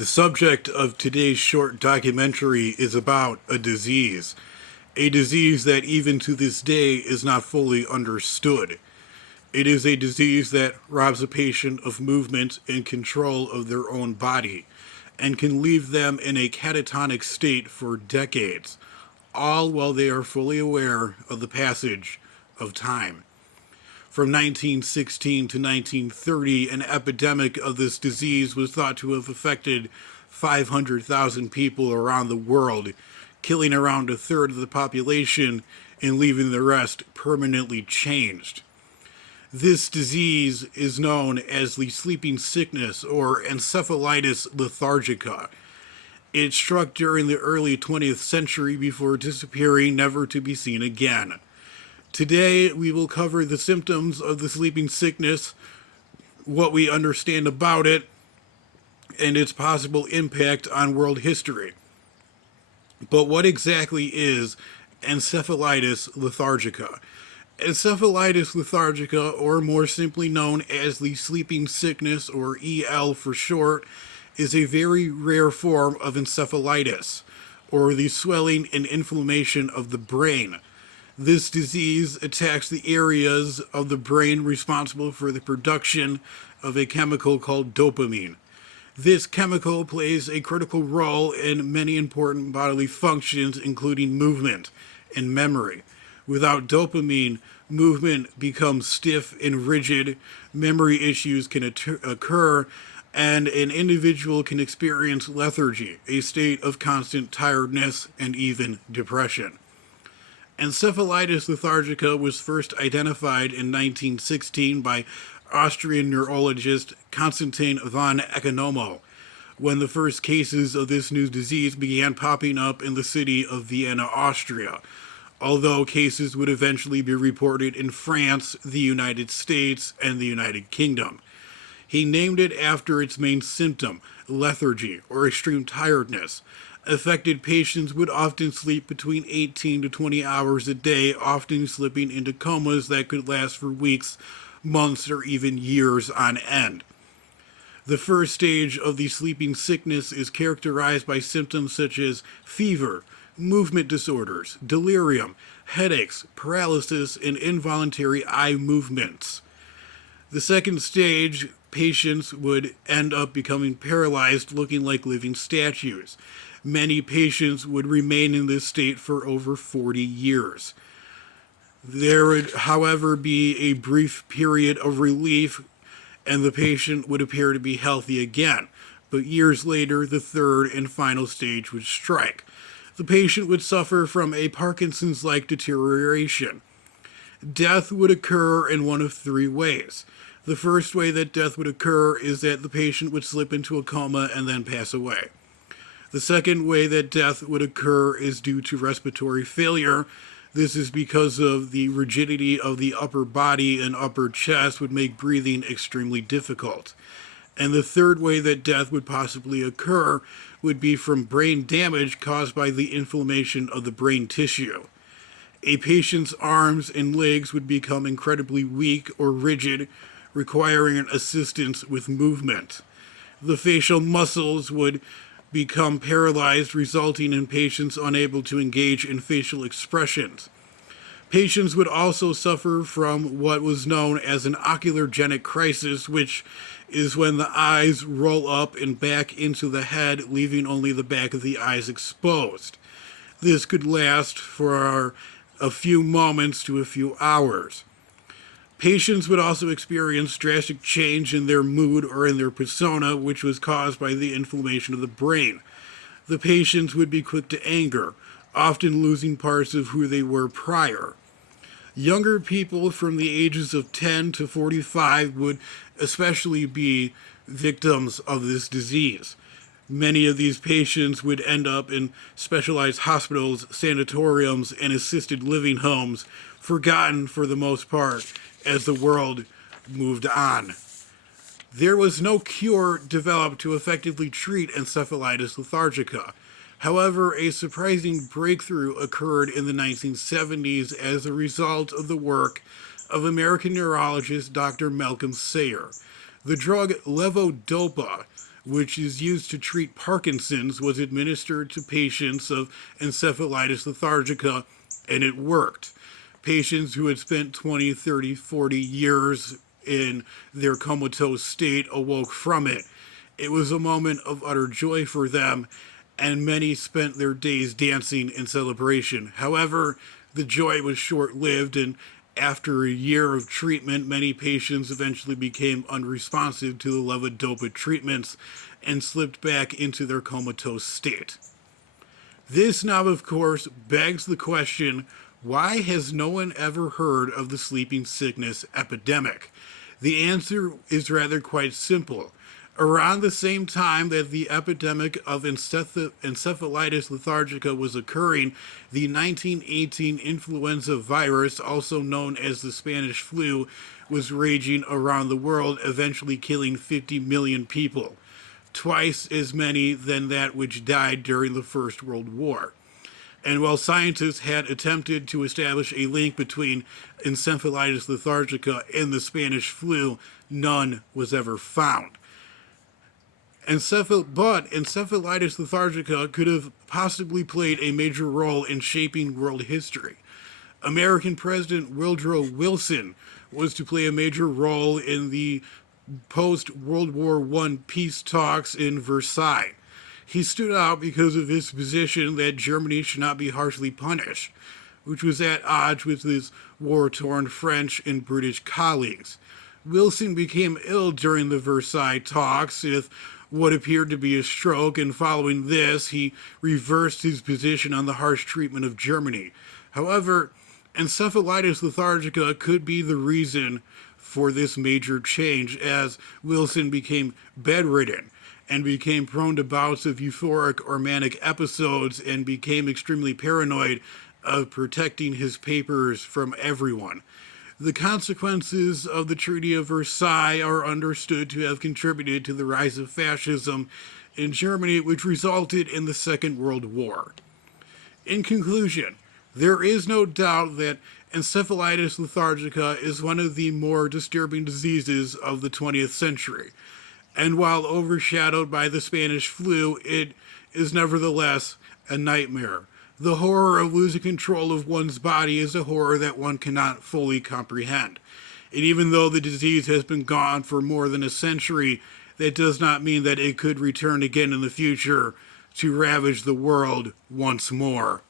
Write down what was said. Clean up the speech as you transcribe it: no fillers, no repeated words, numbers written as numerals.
The subject of today's short documentary is about a disease that even to this day is not fully understood. It is a disease that robs a patient of movement and control of their own body and can leave them in a catatonic state for decades, all while they are fully aware of the passage of time. From 1916 to 1930, an epidemic of this disease was thought to have affected 500,000 people around the world, killing around a third of the population and leaving the rest permanently changed. This disease is known as the sleeping sickness or encephalitis lethargica. It struck during the early 20th century before disappearing, never to be seen again. Today, we will cover the symptoms of the sleeping sickness, what we understand about it, and its possible impact on world history. But what exactly is encephalitis lethargica? Encephalitis lethargica, or more simply known as the sleeping sickness, or EL for short, is a very rare form of encephalitis, or the swelling and inflammation of the brain. This disease attacks the areas of the brain responsible for the production of a chemical called dopamine. This chemical plays a critical role in many important bodily functions, including movement and memory. Without dopamine, movement becomes stiff and rigid, memory issues can occur, and an individual can experience lethargy, a state of constant tiredness and even depression. Encephalitis lethargica was first identified in 1916 by Austrian neurologist Konstantin von Economo, when the first cases of this new disease began popping up in the city of Vienna, Austria, although cases would eventually be reported in France, the United States, and the United Kingdom. He named it after its main symptom, lethargy, or extreme tiredness. Affected patients would often sleep between 18 to 20 hours a day, often slipping into comas that could last for weeks, months, or even years on end. The first stage of the sleeping sickness is characterized by symptoms such as fever, movement disorders, delirium, headaches, paralysis, and involuntary eye movements. The second stage, patients would end up becoming paralyzed, looking like living statues. Many patients would remain in this state for over 40 years. There would, however, be a brief period of relief and the patient would appear to be healthy again. But years later, the third and final stage would strike. The patient would suffer from a Parkinson's like deterioration. Death would occur in one of three ways. The first way that death would occur is that the patient would slip into a coma and then pass away. The second way that death would occur is due to respiratory failure. This is because of the rigidity of the upper body and upper chest would make breathing extremely difficult. And the third way that death would possibly occur would be from brain damage caused by the inflammation of the brain tissue. A patient's arms and legs would become incredibly weak or rigid, requiring assistance with movement. The facial muscles would become paralyzed, resulting in patients unable to engage in facial expressions. Patients would also suffer from what was known as an oculogenic crisis, which is when the eyes roll up and back into the head, leaving only the back of the eyes exposed. This could last for a few moments to a few hours. Patients would also experience drastic change in their mood or in their persona, which was caused by the inflammation of the brain. The patients would be quick to anger, often losing parts of who they were prior. Younger people from the ages of 10 to 45 would especially be victims of this disease. Many of these patients would end up in specialized hospitals, sanatoriums, and assisted living homes, forgotten for the most part as the world moved on. There was no cure developed to effectively treat encephalitis lethargica. However, a surprising breakthrough occurred in the 1970s as a result of the work of American neurologist Dr. Malcolm Sayer. The drug levodopa which is used to treat Parkinson's, was administered to patients of encephalitis lethargica, and it worked. Patients who had spent 20, 30, 40 years in their comatose state awoke from it. It was a moment of utter joy for them, and many spent their days dancing in celebration. However, the joy was short lived, and after a year of treatment, many patients eventually became unresponsive to the levodopa treatments and slipped back into their comatose state. This now, of course, begs the question, why has no one ever heard of the sleeping sickness epidemic? The answer is rather quite simple. Around the same time that the epidemic of encephalitis lethargica was occurring, the 1918 influenza virus, also known as the Spanish flu, was raging around the world, eventually killing 50 million people, twice as many than that which died during the First World War. And while scientists had attempted to establish a link between encephalitis lethargica and the Spanish flu, none was ever found. But encephalitis lethargica could have possibly played a major role in shaping world history. American President Woodrow Wilson was to play a major role in the post-World War I peace talks in Versailles. He stood out because of his position that Germany should not be harshly punished, which was at odds with his war-torn French and British colleagues. Wilson became ill during the Versailles talks with what appeared to be a stroke, and following this, he reversed his position on the harsh treatment of Germany. However, encephalitis lethargica could be the reason for this major change, as Wilson became bedridden and became prone to bouts of euphoric or manic episodes and became extremely paranoid of protecting his papers from everyone. The consequences of the Treaty of Versailles are understood to have contributed to the rise of fascism in Germany, which resulted in the Second World War. In conclusion, there is no doubt that encephalitis lethargica is one of the more disturbing diseases of the 20th century. And while overshadowed by the Spanish flu, it is nevertheless a nightmare. The horror of losing control of one's body is a horror that one cannot fully comprehend. And even though the disease has been gone for more than a century, that does not mean that it could return again in the future to ravage the world once more.